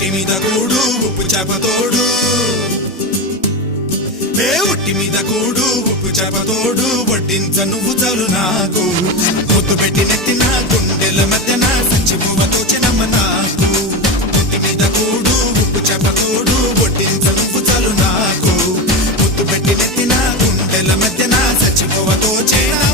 ఉట్టి మీద కూడు ఉప్పు చేప తోడు ఉట్టి మీద కూడు ఉప్పు చేప తోడు వడ్డించ నువ్వు చాలు నాకు ముద్దు పెట్టి నెత్తిన గుండెల మధ్యన సంచిపోవతో చిన్నమ్మ నాకు ఉట్టి మీద కూడు ఉప్పు చేప తోడు వడ్డించ నువ్వు చాలు నాకు ముద్దు పెట్టి నెత్తిన గుండెల మధ్యన సంచిపోవతో చిన్న